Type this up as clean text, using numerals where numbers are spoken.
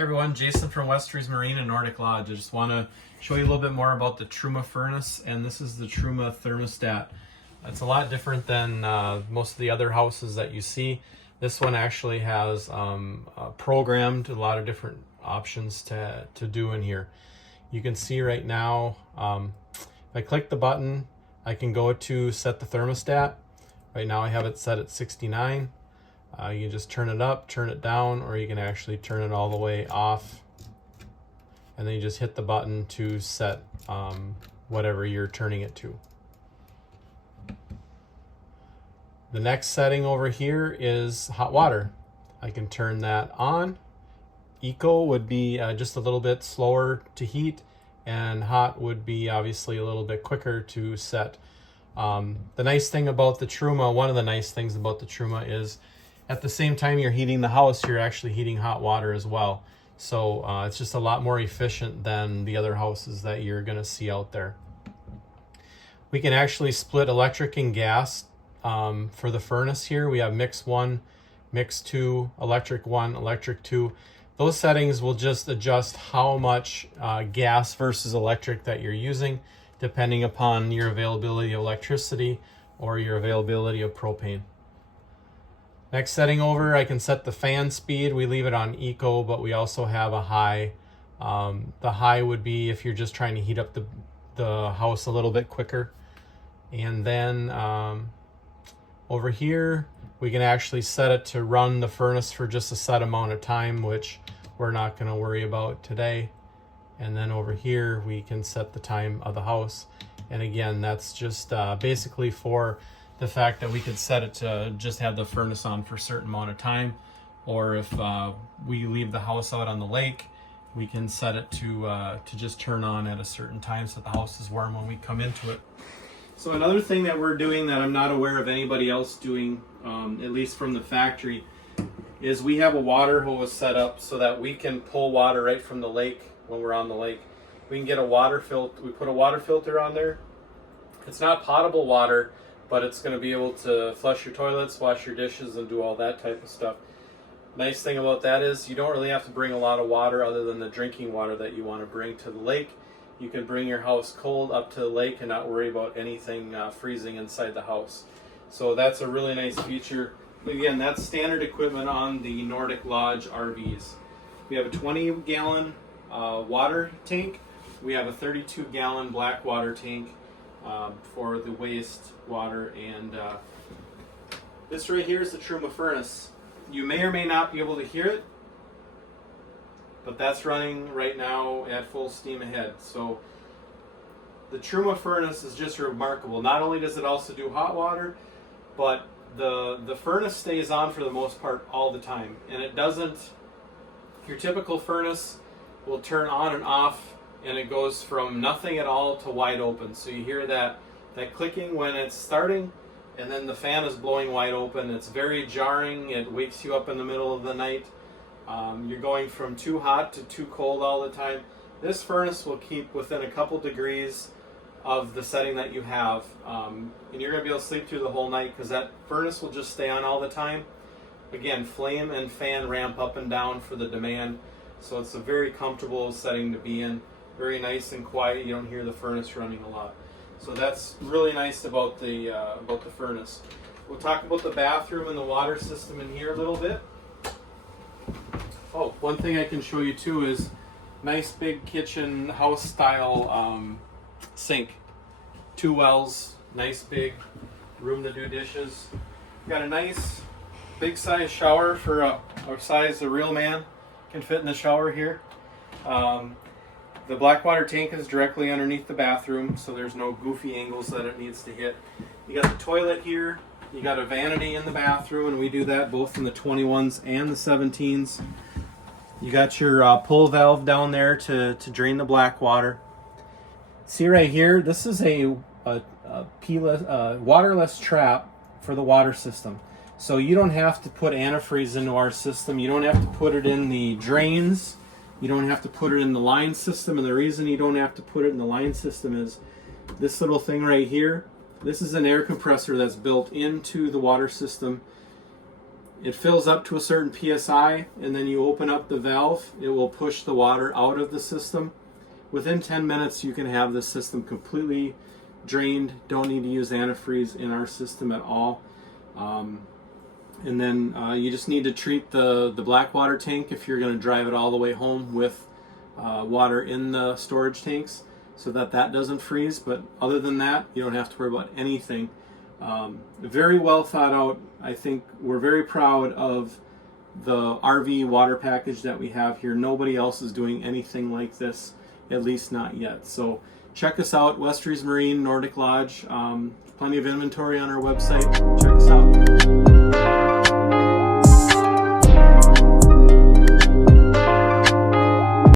Hey everyone, Jason from Westre's Marine and Nordic Lodge. I just want to show you a little bit more about the Truma Furnace, and this is the Truma thermostat. It's a lot different than most of the other houses that you see. This one actually has programmed a lot of different options to do in here. You can see right now, if I click the button, I can go to set the thermostat. Right now I have it set at 69. You can just turn it up, turn it down, or you can actually turn it all the way off. And then you just hit the button to set whatever you're turning it to. The next setting over here is hot water. I can turn that on. Eco would be just a little bit slower to heat, and hot would be obviously a little bit quicker to set. The nice thing about the Truma, one of the nice things about the Truma is at the same time you're heating the house, you're actually heating hot water as well. So it's just a lot more efficient than the other houses that you're gonna see out there. We can actually split electric and gas for the furnace here. We have mix 1, mix 2, electric 1, electric 2. Those settings will just adjust how much gas versus electric that you're using, depending upon your availability of electricity or your availability of propane. Next setting over, I can set the fan speed. We leave it on eco, but we also have a high. The high would be if you're just trying to heat up the house a little bit quicker. And then over here, we can actually set it to run the furnace for just a set amount of time, which we're not going to worry about today. And then over here, we can set the time of the house. And again, that's just basically for the fact that we could set it to just have the furnace on for a certain amount of time, or if we leave the house out on the lake, we can set it to just turn on at a certain time so the house is warm when we come into it. So another thing that we're doing that I'm not aware of anybody else doing, at least from the factory, is we have a water hose set up so that we can pull water right from the lake when we're on the lake. We can get a water filter. We put a water filter on there. It's not potable water, but it's going to be able to flush your toilets, wash your dishes, and do all that type of stuff. Nice thing about that is you don't really have to bring a lot of water other than the drinking water that you want to bring to the lake. You can bring your house cold up to the lake and not worry about anything freezing inside the house. So that's a really nice feature. Again, that's standard equipment on the Nordic Lodge RVs. We have a 20-gallon water tank. We have a 32-gallon black water tank for the waste water, and this right here is the Truma Furnace. You may or may not be able to hear it, but that's running right now at full steam ahead. So the Truma Furnace is just remarkable. Not only does it also do hot water, but the furnace stays on for the most part all the time, and it doesn't. Your typical furnace will turn on and off, and it goes from nothing at all to wide open. So you hear that clicking when it's starting, and then the fan is blowing wide open. It's very jarring. It wakes you up in the middle of the night. You're going from too hot to too cold all the time. This furnace will keep within a couple degrees of the setting that you have, and you're going to be able to sleep through the whole night because that furnace will just stay on all the time. Again, flame and fan ramp up and down for the demand, so it's a very comfortable setting to be in. Very nice and quiet. You don't hear the furnace running a lot. So that's really nice about the furnace. We'll talk about the bathroom and the water system in here a little bit. Oh, one thing I can show you too is nice big kitchen house style sink. 2 wells, nice big room to do dishes. Got a nice big size shower for a size a real man can fit in the shower here. The black water tank is directly underneath the bathroom, so there's no goofy angles that it needs to hit. You got the toilet here. You got a vanity in the bathroom, and we do that both in the 21s and the 17s. You got your pull valve down there to drain the black water. See right here, this is a waterless trap for the water system. So you don't have to put antifreeze into our system. You don't have to put it in the drains. You don't have to put it in the line system, and the reason you don't have to put it in the line system is this little thing right here. This is an air compressor that's built into the water system. It fills up to a certain PSI, and then you open up the valve. It will push the water out of the system. Within 10 minutes, you can have the system completely drained. Don't need to use antifreeze in our system at all. And then you just need to treat the black water tank if you're going to drive it all the way home with water in the storage tanks, so that doesn't freeze. But other than that, you don't have to worry about anything. Very well thought out. I think we're very proud of the RV water package that we have here. Nobody else is doing anything like this, at least not yet. So check us out, Westre's Marine, Nordic Lodge. Plenty of inventory on our website. Check us out.